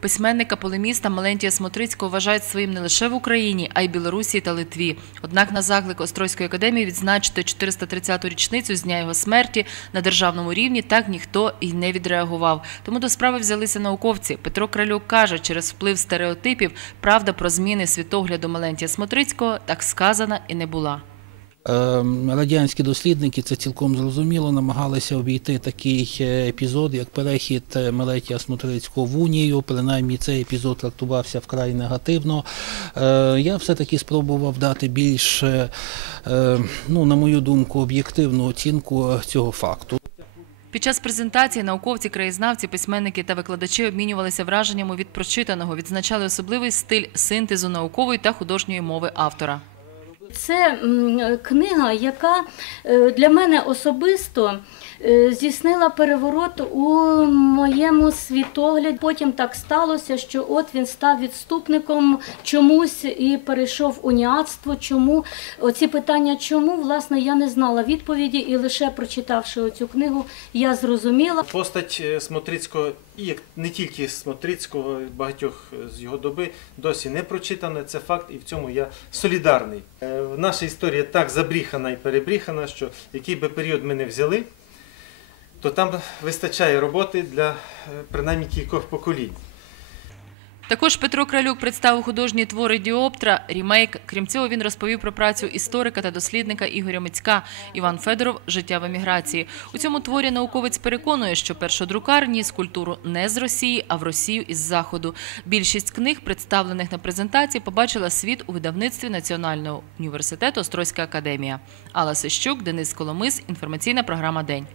Письменника полеміста Малентія Смотрицького вважають своїм не лише в Україні, а й Білорусі та Литві. Однак на заклик Острозької академії відзначити 430-ту річницю з дня його смерті на державному рівні так ніхто і не відреагував. Тому до справи взялися науковці. Петро Кралюк каже, через вплив стереотипів правда про зміни світогляду Малентія Смотрицького так сказана і не була. Е, Радянські дослідники це цілком зрозуміло намагалися обійти такий е, епізод, як перехід е, Мелетія Смотрицького в Унію. Принаймні цей епізод трактувався вкрай негативно. Я все-таки спробував дати більш, ну, на мою думку, об'єктивну оцінку цього факту. Під час презентації науковці, краєзнавці, письменники та викладачі обмінювалися враженнями від прочитаного, відзначали особливий стиль синтезу наукової та художньої мови автора. Це книга, яка е, для мене особисто здійснила переворот у моєму світогляді. Потім так сталося, що от він став відступником чомусь і перейшов у уніатство. Чому оці питання, чому власне я не знала відповіді, і лише прочитавши оцю книгу, я зрозуміла. Постать е, Смотрицького, і як не тільки Смотрицького, багатьох е, з його доби досі не прочитана. Це факт, і в цьому я солідарний. Е, Наша історія так забріхана і перебріхана, що який би період ми не взяли, то там вистачає роботи для е, принаймні кількох поколінь. Також Петро Кралюк представив художні твори Діоптра, рімейк. Крім цього, він розповів про працю історика та дослідника Ігоря Мицька Іван Федоров Життя в еміграції. У цьому творі науковець переконує, що першодрукар ніс культуру не з Росії, а в Росію із Заходу. Більшість книг, представлених на презентації, побачила світ у видавництві Національного університету Острозька академія. Алла Сищук, Денис Коломис. Інформаційна програма День.